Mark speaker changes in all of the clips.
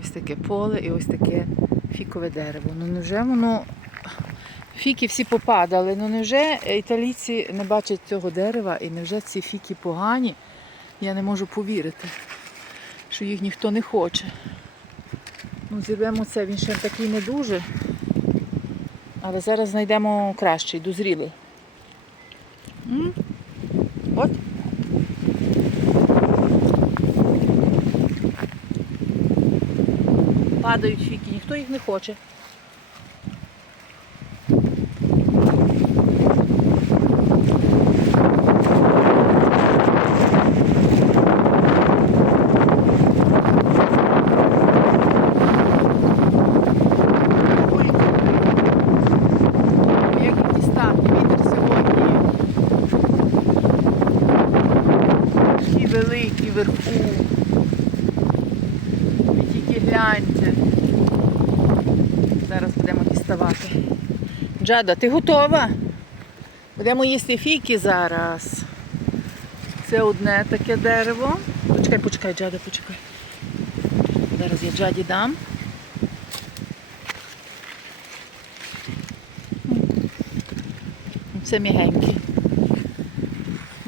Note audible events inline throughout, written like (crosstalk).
Speaker 1: Ось таке поле і ось таке фікове дерево. Ну невже воно. Фіки всі попадали. Ну невже італійці не бачать цього дерева і невже ці фіки погані? Я не можу повірити, що їх ніхто не хоче. Ну, зірвемо це, він ще такий не дуже. Але зараз знайдемо кращий, дозрілий. От. Падають фіки, ніхто їх не хоче. Ой, Як їх дістати, вітер сьогодні. Такі великі вверху. Ви тільки гляньте. Зараз будемо. Джада, ти готова? Будемо їсти фіки зараз. Це одне таке дерево. Почекай, почекай, Джада, почекай. Зараз я Джаді дам. Це м'ягенькі.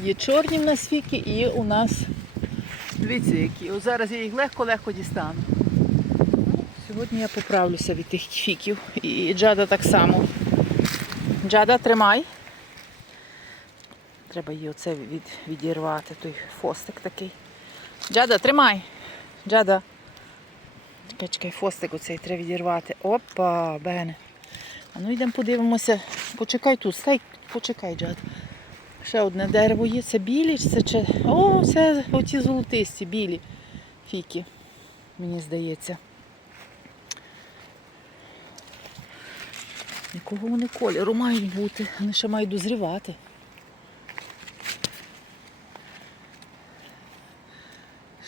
Speaker 1: Є чорні в нас фіки і у нас. Дивіться, які. От зараз я їх легко-легко дістану. Сьогодні я поправлюся від тих фіків. І Джада так само. Джада, тримай. Треба її оце від, відірвати, той фостик такий. Джада, тримай. Джада. Чекай, чекай, фостик оцей треба відірвати. Опа, бене. А ну йдемо подивимося. Почекай тут, стай, почекай, Джад. Ще одне дерево є. Це білі, це чи. О, це оті золотисті, білі фіки, мені здається. Якого вони кольору мають бути? Вони ще мають дозрівати.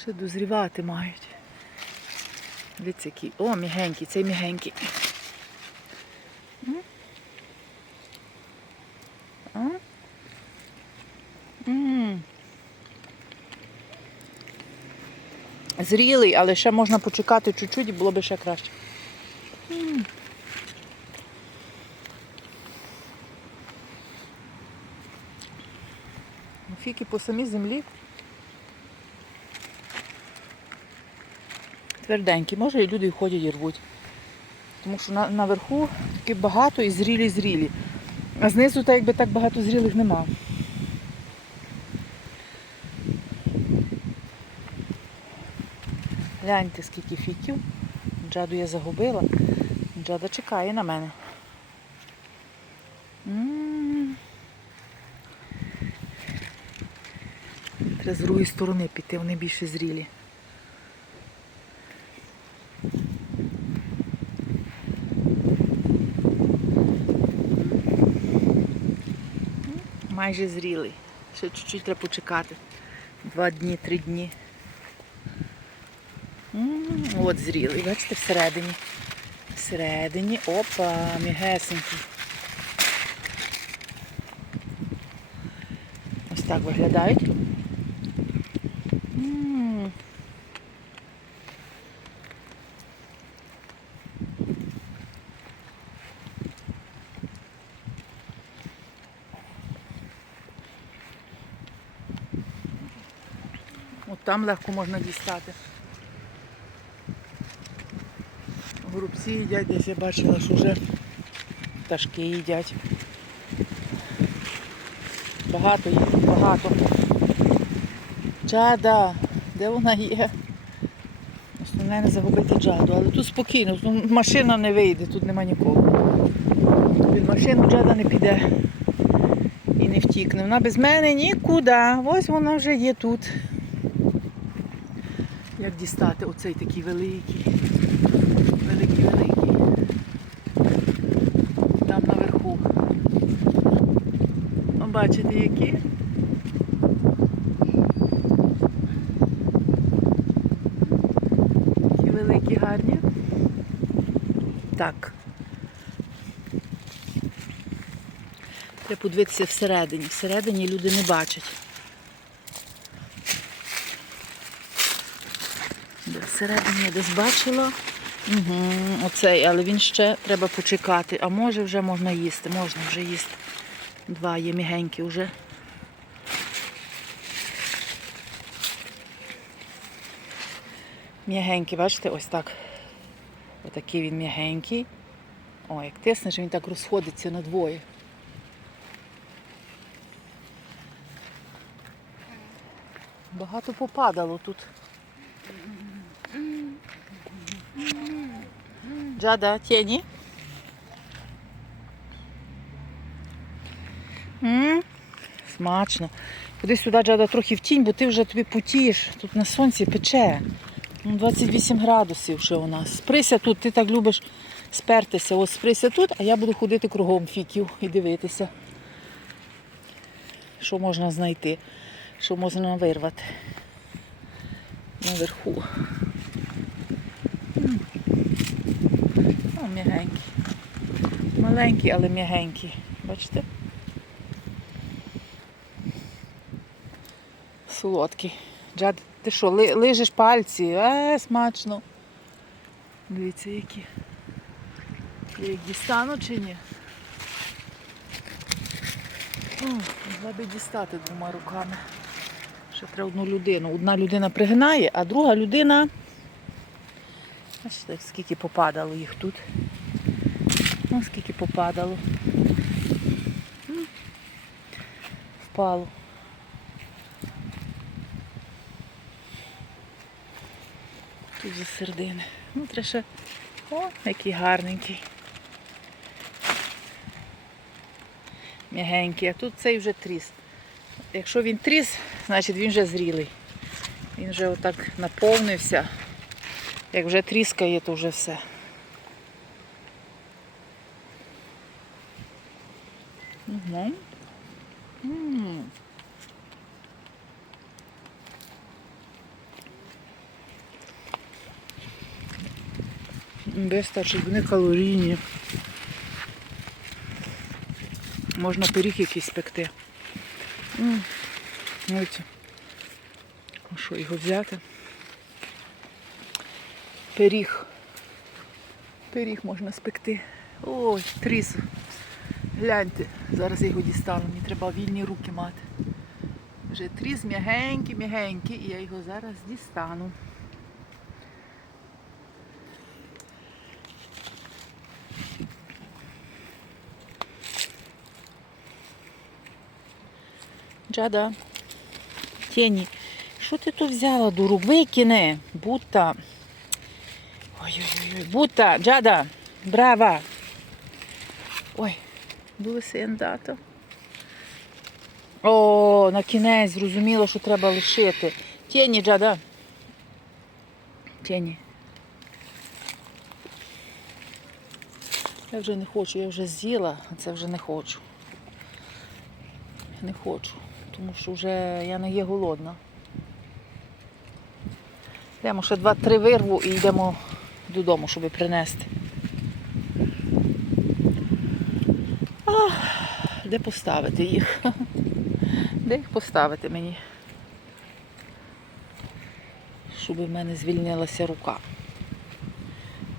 Speaker 1: Ще дозрівати мають. Дивіться, який. О, мігенький, цей мігенький. Зрілий, але ще можна почекати чуть-чуть і було б ще краще. М. Ну, Фіки по самій землі. Тверденькі. Може і люди ходять і рвуть. Тому що на, наверху таки багато і зрілі-зрілі. А знизу так якби так багато зрілих нема. Гляньте, скільки фіків. Джаду я загубила. Джада чекає на мене. Треба з другої сторони піти, вони більше зрілі. Майже зрілий. Ще чуть-чуть треба почекати. Два дні, три дні. От зрілий, бачите, всередині. Всередині, опа, мігесенький. Ось так виглядають. М. От там легко можна дістати. Голубці їдять, десь я бачила, що вже пташки їдять. Багато їх, багато. Джада, де вона є? Основне не загубити джаду, але тут спокійно, тут машина не вийде, тут нема нікого. Під машину джада не піде і не втікне. Вона без мене нікуди. Ось вона вже є тут. Як дістати оцей такий великий, великий, великий. Там наверху. Бачите, які? Так. Треба подивитися всередині. Всередині люди не бачать. Всередині я десь бачила. Угу, оцей, але він ще треба почекати. А може вже можна їсти, можна вже їсти. Два є мігенькі вже. М'ягенький, бачите, ось так. Отакий він м'ягенький. О, як тиснеш, він так розходиться на двоє. Багато попадало тут. Джада, тіні. Смачно. Ходи сюди, Джада, трохи в тінь, бо ти вже тобі потієш. Тут на сонці пече. Ну, 28 градусів вже у нас. Сприся тут, ти так любиш спертися. Ось сприся тут, а я буду ходити кругом фіків і дивитися, що можна знайти, що можна вирвати. Наверху. О, м'ягенький. Маленький, але м'ягенький. Бачите? Солодкий. Джад, ти що, ли, лижеш пальці? Е, смачно. Дивіться, які. Я дістану чи ні? Могла би дістати двома руками. Ще треба одну людину. Одна людина пригинає, а друга людина. Бачите, скільки попадало їх тут. Ну, скільки попадало. Впало. Тут за середини. Ну, треба. О, який гарненький. М'ягенький, а тут цей вже тріс. Якщо він тріс, значить він вже зрілий. Він вже отак наповнився. Як вже тріскає, то вже все. Угу. Вистачить, вони калорійні. Можна пиріг якийсь пекти. Ось. Що його взяти? Пиріг. Пиріг можна спекти. Ой, тріс. Гляньте, зараз я його дістану, мені треба вільні руки мати. Вже тріс м'ягенький, м'ягенький, і я його зараз дістану. Джада, тіні, що ти тут взяла до рук? Викине, бута. Ой-ой-ой, бута, Джада, брава. Ой, були сендато. О, на кінець зрозуміло, що треба лишити. Тіні, Джада. Тіні. Я вже не хочу, я вже з'їла, а це вже не хочу. Не хочу, тому що вже я не є голодна. Йдемо ще два-три вирву і йдемо додому, щоб принести. Ах, де поставити їх? (laughs) Де їх поставити мені? Щоб в мене звільнилася рука.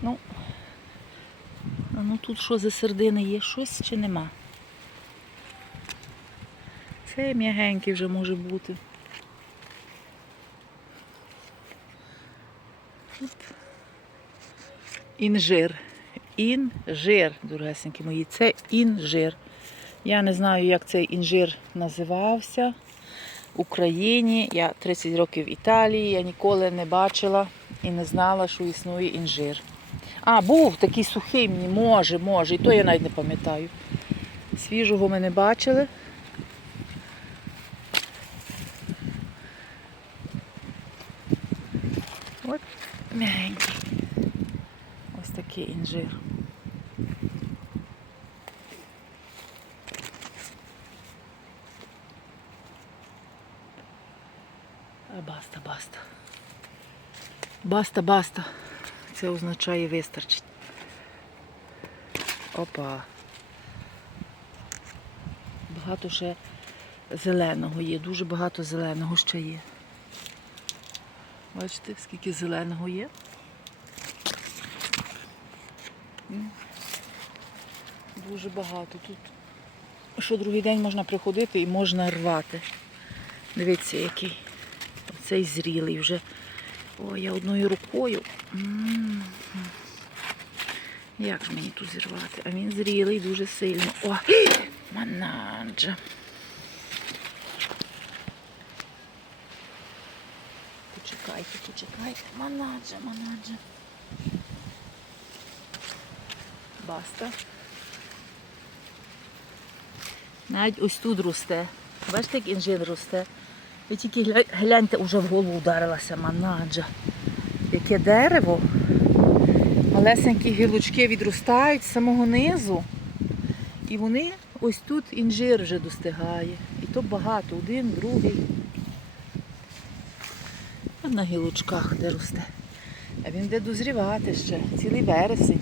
Speaker 1: Ну, а ну тут що за сердини є? Щось чи нема? Це м'ягенький вже може бути. Оп. Інжир. Інжир, дорогесенькі мої, це інжир. Я не знаю, як цей інжир називався в Україні. Я 30 років в Італії, я ніколи не бачила і не знала, що існує інжир. А, був такий сухий мені, може, може, і то я навіть не пам'ятаю. Свіжого ми не бачили. От м'ягенький. Ось такий інжир. Баста, баста. Баста, баста. Це означає вистачить. Опа. Багато ще зеленого є, дуже багато зеленого ще є. Бачите, скільки зеленого є. Дуже багато тут. Що другий день можна приходити і можна рвати. Дивіться, який. Оцей зрілий вже. О, я одною рукою. Як ж мені тут зірвати? А він зрілий дуже сильно. О, манаджа. Почекайте, почекайте. Манаджа, манаджа. Баста. Навіть ось тут росте. Бачите, як інжир росте. Ви тільки гляньте, уже в голову ударилася манаджа. Яке дерево. Малесенькі гілочки відростають з самого низу. І вони ось тут інжир вже достигає. І то багато, один, другий. На гілочках де росте. А він буде дозрівати ще. Цілий вересень.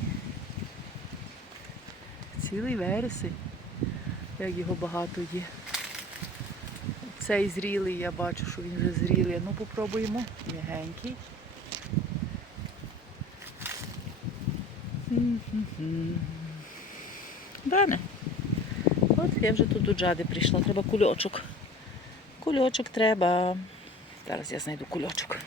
Speaker 1: Цілий вересень. Як його багато є. Цей зрілий, я бачу, що він вже зрілий. Ну попробуємо. М'ягенький. Бане. От я вже тут до джади прийшла. Треба кульочок. Кульочок треба. Зараз я знайду кульочок.